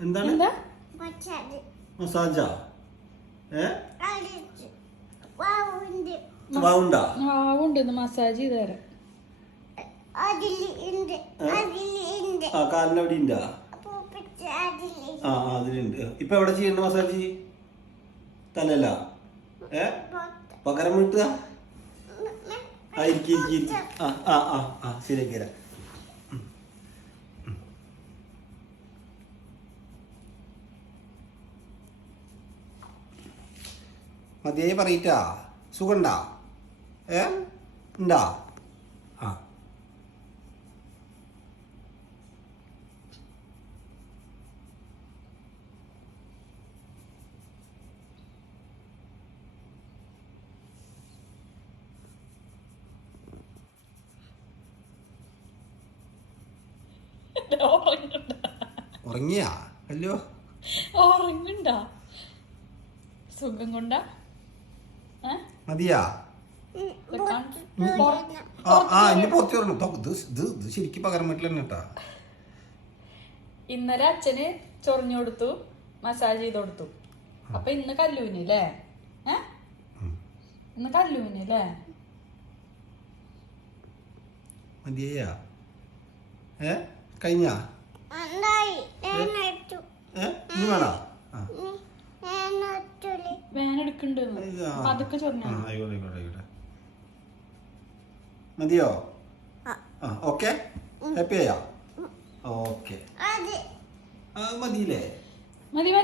എന്താണ്? മസാജാ? ഏ? വാവുണ്ട്. വാവുണ്ടാ? മസാജ് ചെയ്ത് തരാം. ആ കാലിന് അവിടെ ഉണ്ടാ? ആ അതിലുണ്ട്. ഇപ്പൊ എവിടെ ചെയ്യണ്ട മസാജ്? തലല്ല ഏ? പകരം വീട്ടുക? ആ ഇരിക്കി ഇരിക്കി ഇരിക്കി. ആ ആ ആ ആ ശരിയാക്കി തരാം. മതിയായി പറയിട്ടാ സുഖണ്ടാ? ഏ? ഉണ്ടാ ആ. ഉറങ്ങിയാ? അല്ലോ? ഉറങ്ങണ്ട. സുഖം കൊണ്ടാ? മതിയാ? ആ ഇനി പൊത്തി ട്ടോ, ഇത് ഇത് ഇത് ശരിക്കും പകരം വീട്ടിൽ തന്നെ കേട്ടാ ഇന്നലെ അച്ഛന് ചൊറിഞ്ഞു കൊടുത്തു മസാജ് ചെയ്ത് കൊടുത്തു. അപ്പൊ ഇന്ന് കല്ലൂന് അല്ലേ. ഇന്ന് കല്ലൂന് അല്ലേ മതിയാ ഏ? കഴിഞ്ഞാ? ഏ? ഇനി വേണോ? വേന എടുക്കണ്ട് ഇല്ല. അതൊക്കെ ചൊറിഞ്ഞു ആ, ആയിക്കോട്ടെ ആയിക്കോട്ടെ ആയിക്കോട്ടെ. മതിയോ? ആ. ഓക്കെ? ഹാപ്പി ആയോ? ഓക്കെ. മതിയില്ലേ? മതി മതി.